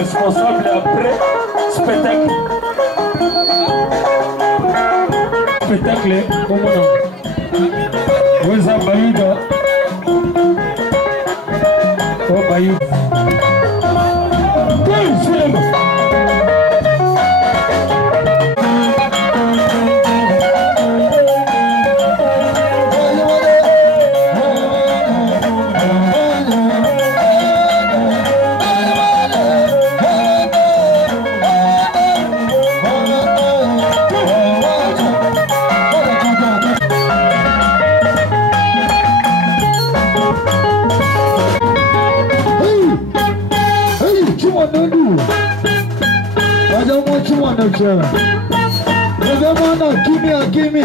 Responsable après spectacle. Spectacle, comment on? Où est Bayuda? Oh, Bayuda. Give me.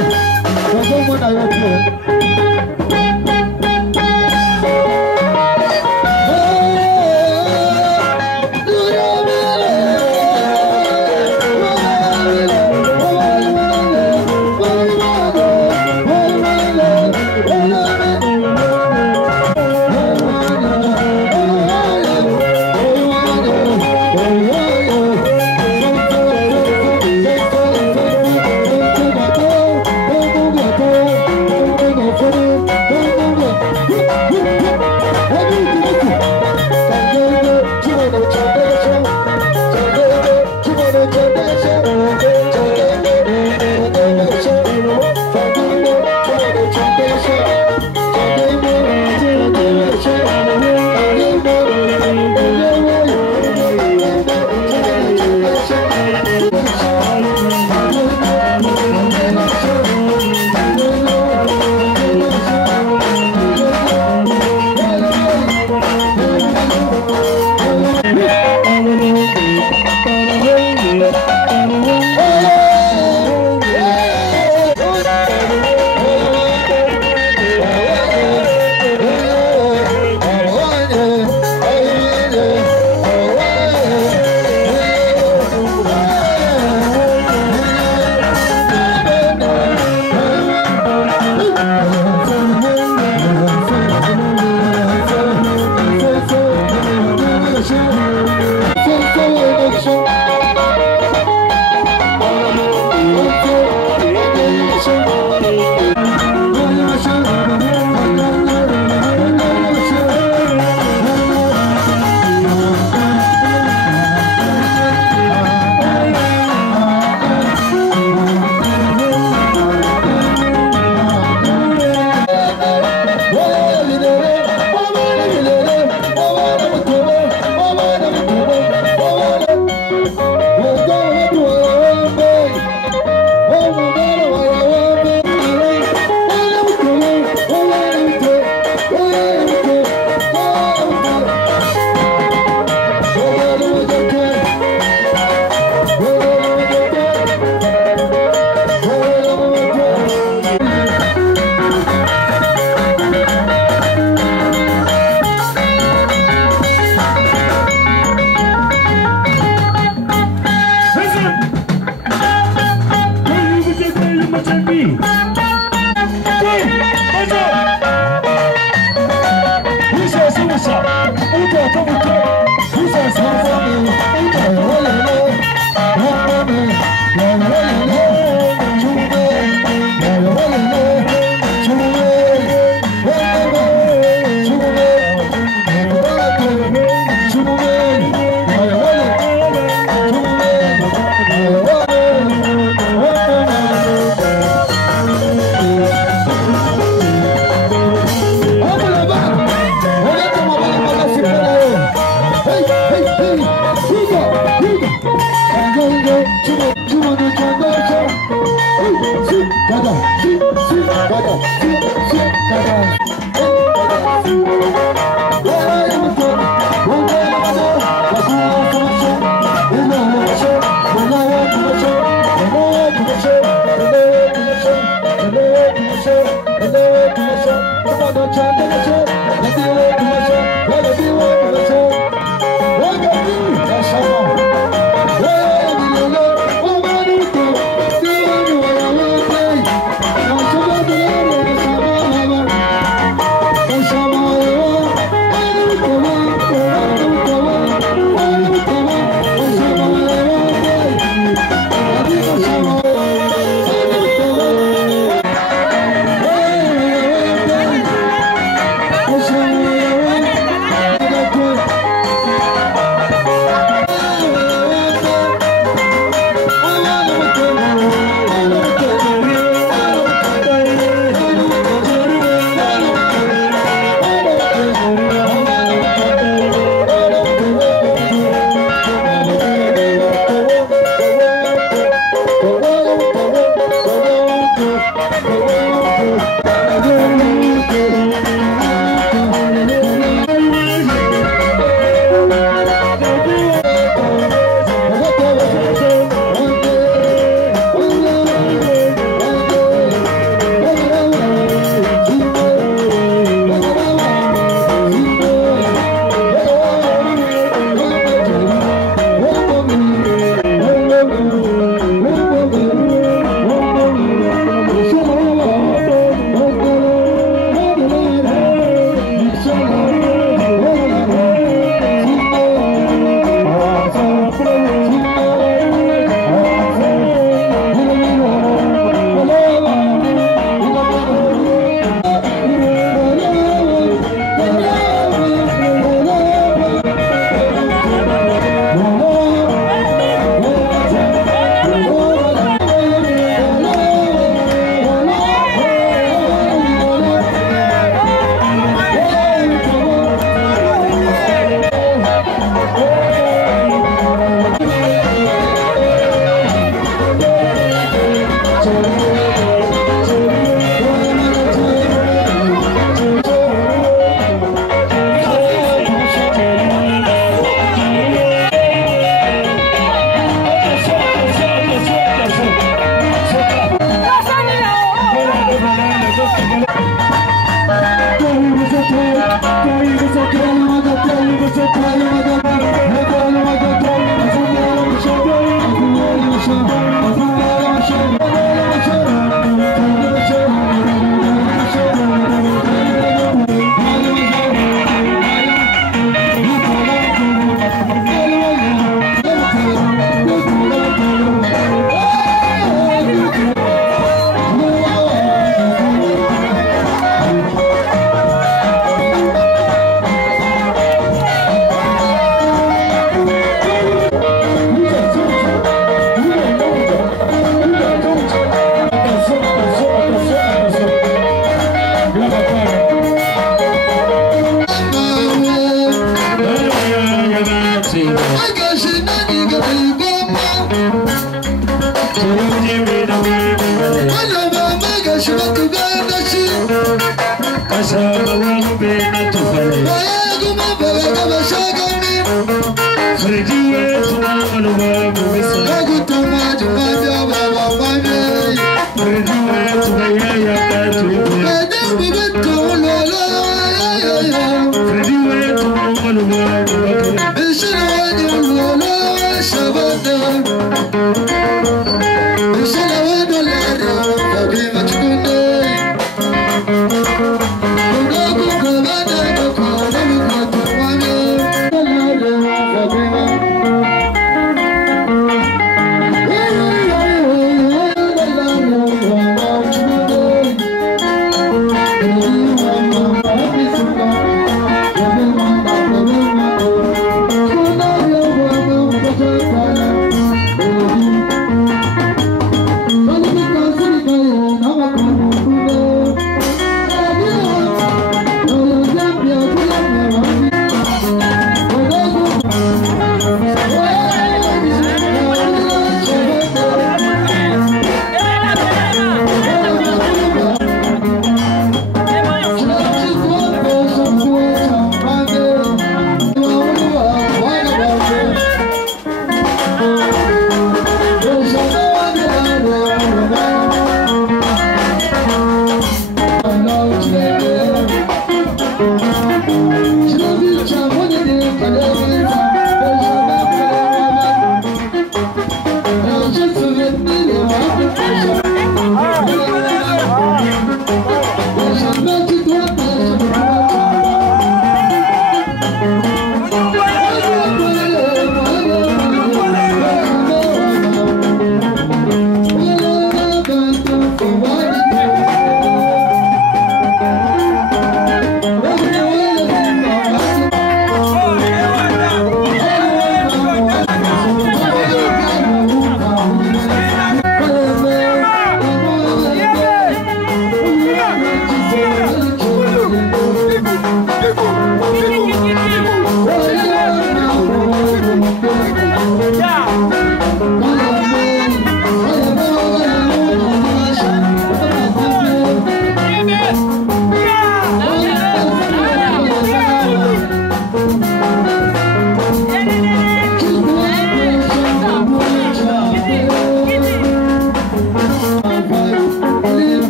Thank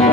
you.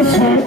Money,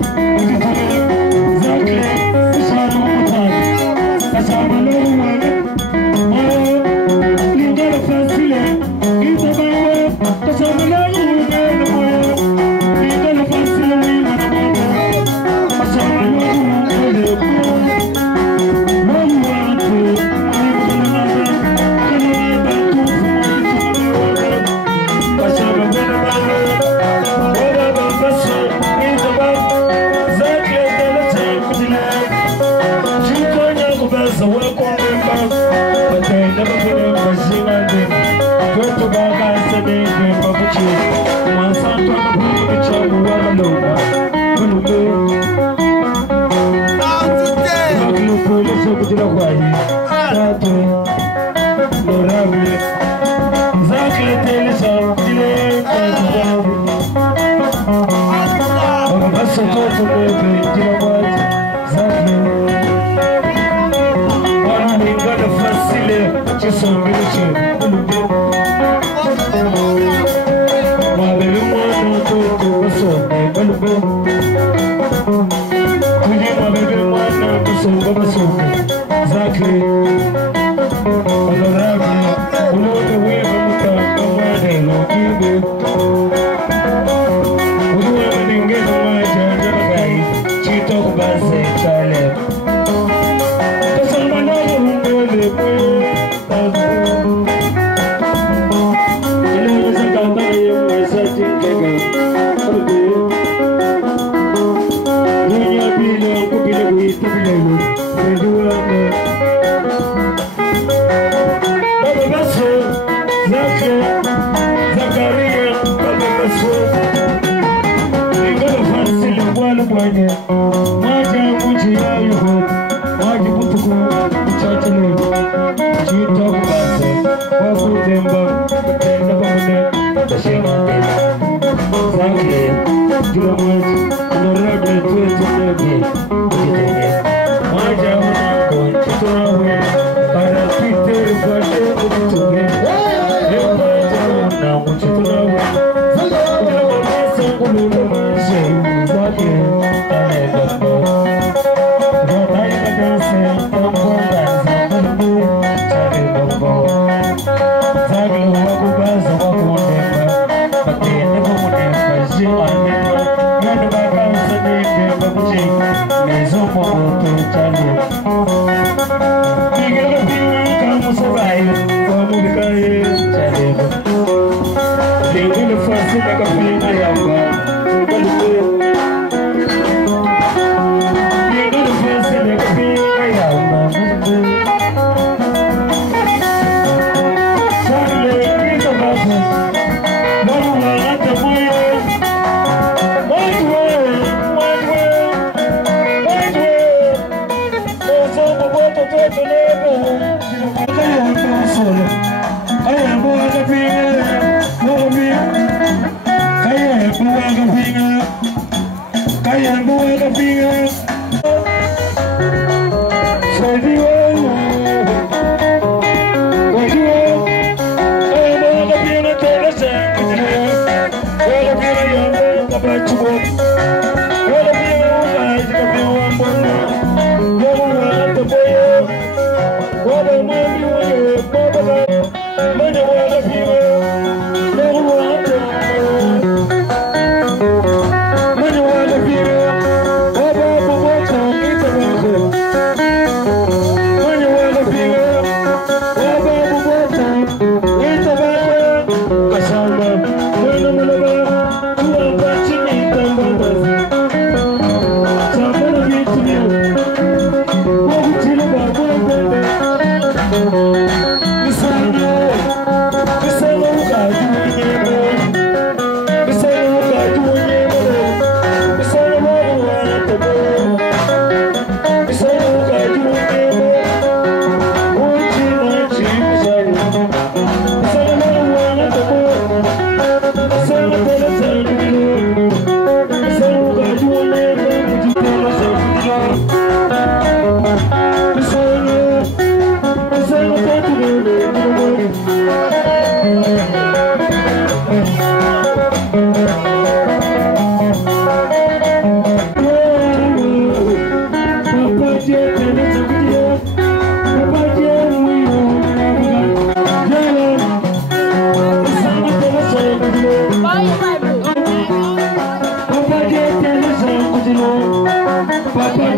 Papa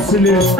Facile,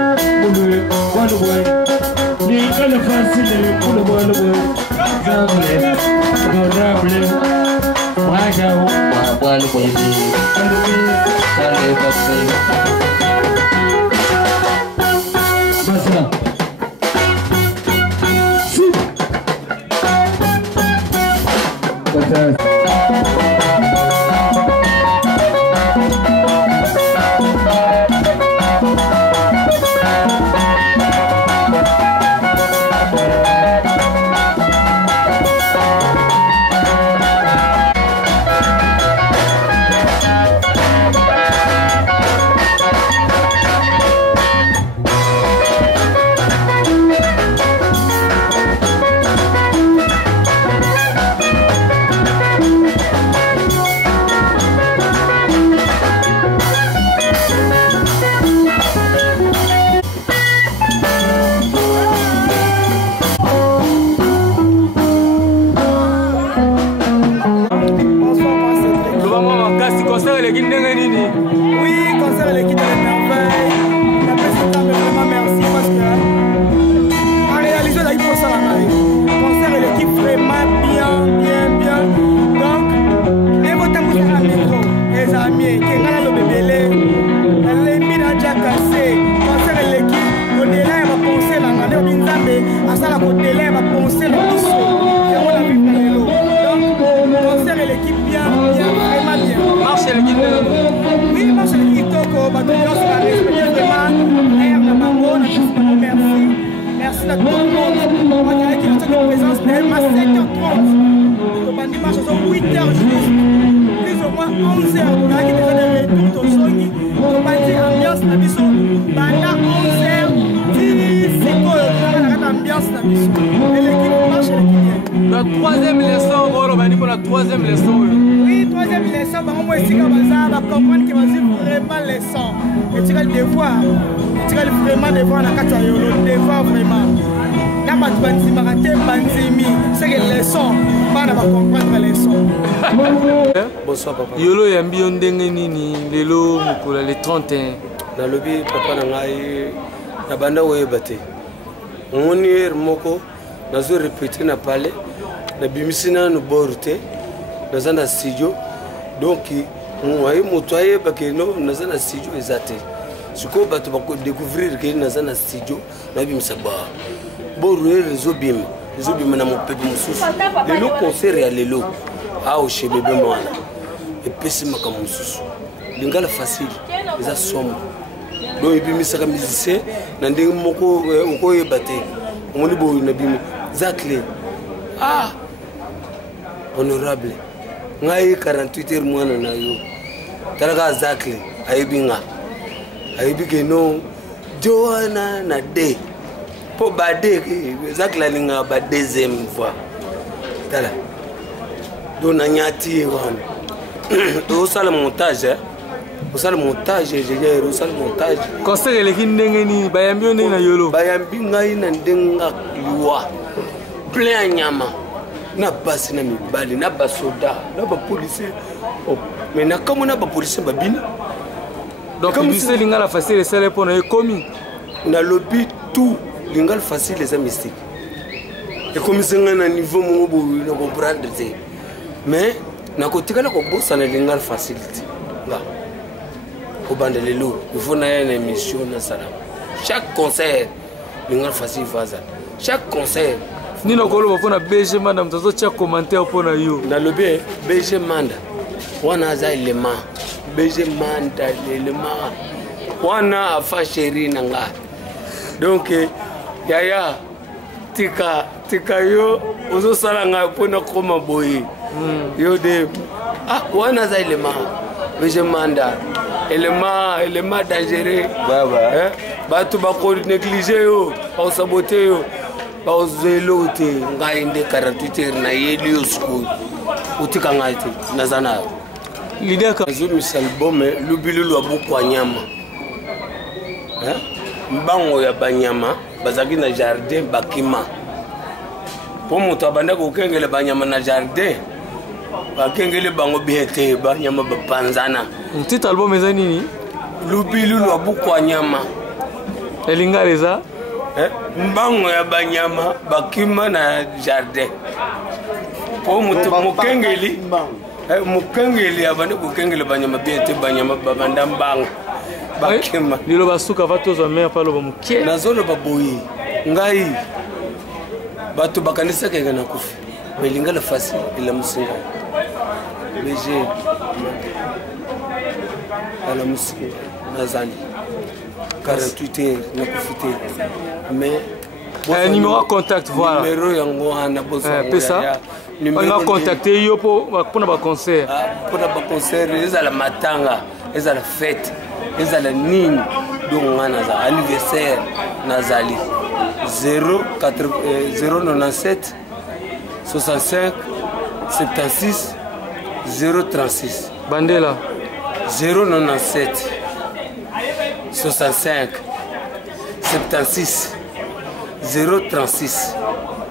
La troisième leçon, on va dire pour la troisième leçon. Oui, troisième leçon, on va essayer de comprendre que c'est vraiment leçon. Et tu vas le devoir. Tu vas vraiment devoir la carte le devoir vraiment. Là, tu vas dire marathé, banzimi, c'est que leçon, pas va comprendre la leçon. Bonsoir papa. Yolo yambi ondenge nini lelo mukula le 31. Na lobi papa na ngai na banda oyebate. Monir moko nazo répéter na palais na bimisina no borte naza na studio donc moi moto ayeba ke no naza na studio ezate siko bato bako découvrir ke naza na studio na bimisa ba boru rezo bim na mopepe mususu lelo concert ya lelo au chez bébé mwana et pesi maka mususu lingala facile eza somme donc ebimisa ka musicien na ndenge moko okoyeba te omoni boyu na bimi Zacle. Ah, honorable. Ngai 48 heures mwana na yo. Talaga Zacle. Aibinga. Aibike no. Joana na de. Po bade Zacle linga ba deuxième fois. Tala. Dona nyati wana. Do sala montage. Au sala montage, ingénieur, au sala montage. Conseil le kindenge ni bayambi onde na yolo. Bayambi ngai na ndenga liwa. Plein nyama na basi na mibali na basoda na ba policier oh mais na comme na ba policier babini donc policier lingala facile c'est pour na komi na lobby tout lingala facile les mystiques et comme c'est un niveau mo bo na comprendre mais na kotika na ko bossa na lingala facilité là au bande lelo il faut na une émission na sala chaque concert lingala facile faza chaque concert Nino kolo pona BG Manda mtoto cha commentaire pona yo. Na lobe BG Manda. Wana za elema. BG Manda elema. Wana afa chéri nanga. Donc yaya tika yo ozo sala nga pona koma boyi. Yo de wana za elema. BG Manda. Elema dangereux. Baba. Batu ba ko négliger yo, ba saboter yo. Bauzelo te ngai nde 48 heures na yeli usku utika ngai te nazana leader ka zo misal bome lubilu lwa bukwa nyama mbango ya banyama bazaki na jardin bakima po moto abanda ko kengele banyama na jardin bakengele bango biete banyama bapanzana petit album eza nini lubilu lwa bukwa nyama elingaleza mbango ya banyama bakima na jardin po moto mokengeli mokengeli abandi kokengela banyama bien te banyama babanda mbango bakema lelo basuka va tozwa mare mpe aloba mokie nazoloba boye ngai bato bakanisaka eka na kufi belingala fasi elamusi ngai bg alamusi nazali 48 heures na kufi te mais numéro à contact, voilà. Numéro yango ana bosa. Pesa. On va contacter yo pour un concert. Pour un concert, ils ont la matanga, ils ont la fête, ils ont la nini. Donc on a anniversaire Nazali 097 65 76 036. Bandela 097 65 76 036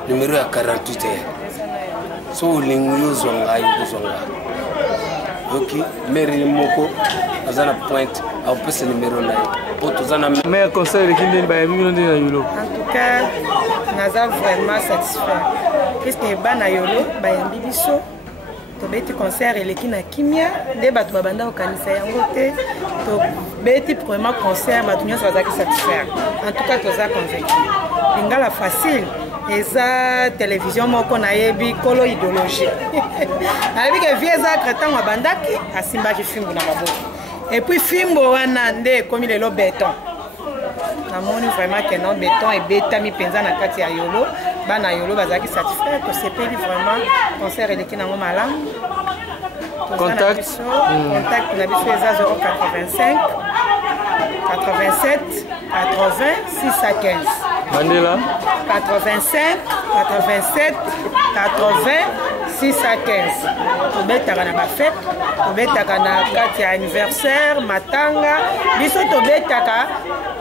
numéro à 48 heures. So linguyo zonga zonga. Ok, mairie moko azana point au pese numéro là. Poto zana meilleur conseil qui ndeni ba yolo. En tout cas, naza vraiment satisfait. Puisque bana yolo ba yambi biso to beti concert eleki na kimia nde bato babanda okanisa yango te to beti premier concert bato nyonso bazaki satisfaire. En tout cas toza convaincu. Lingala facile eza télévision moko nayebi kolo idéologie. Nayebi ke vie eza kretan wa bandaki asimbaki fimbo na maboko. Et puis fimbo wana nde komi lelo béton. Namoni vraiment que non béton et betami penza na kati ya yolo. Bana yolo bazaki satisfait to sepeli vraiment concert eleki nango malamu. Contact contact na biso eza 085 87 80 6 à 15. Bandela 85 87 80 6 à 15. Tobetaka na bafete, tobetaka na kati ya anniversaire, matanga, biso tobetaka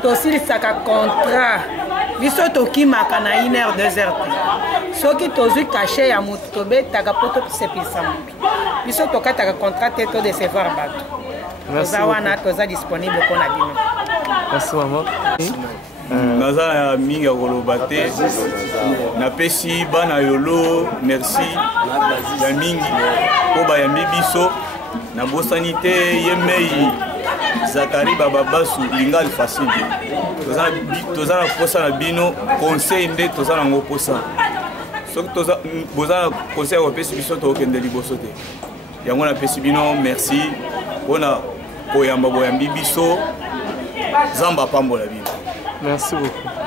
tosilisaka contrat. Biso tokimaka na 1 heure 2 heures. Soki tozwi cachet ya moto tobetaka po tosepelisa moto. Biso tokataka contrat te to décevoir bato. Toza wana toza disponible mpona bino. Merci maman. naza mingi ya koloba te napesi bana yolo merci ya mingi mpo bayambi biso nabosani te ye mei Zakari bababasu lingali facile toza na posa na bino conseil nde toza nango posa soki boza na conseil kopesi biso tokende liboso te yango napesi bino merci mpona koyamba boyambi biso zamba pambola bino. Merci beaucoup.